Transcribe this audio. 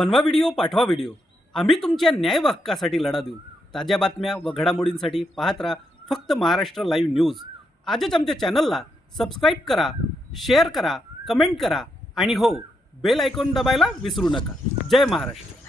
बनवा व्हिडिओ, पाठवा व्हिडिओ. आम्ही तुमच्या न्याय हक्कासाठी लढा देऊ. ताज्या बातम्या व घडामोडींसाठी पाहत राहा फक्त महाराष्ट्र लाईव्ह न्यूज. आजच आमच्या चॅनलला सबस्क्राईब करा, शेअर करा, कमेंट करा आणि हो, बेल आयकॉन दबायला विसरू नका. जय महाराष्ट्र.